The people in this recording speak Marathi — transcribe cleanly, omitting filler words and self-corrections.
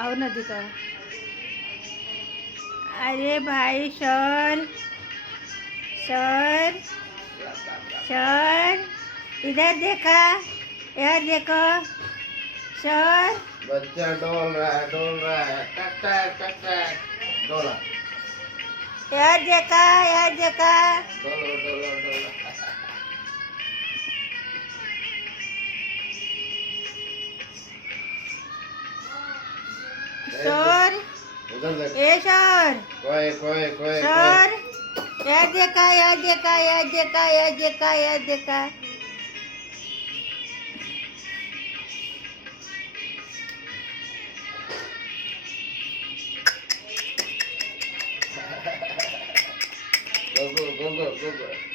आओ नदी का। अरे भाई सर, सर, सर, इधर देखा, इधर देखो सर। बच्चा डोल रहा है, टक टक टक टक डोला। इधर देखा, इधर देखा। डोलो डोलो डोलो। सर, उधर देख। ए सर, कोई कोई कोई सर, इधर देखा, इधर देखा, इधर देखा, इधर देखा, इधर देखा। go go go go go go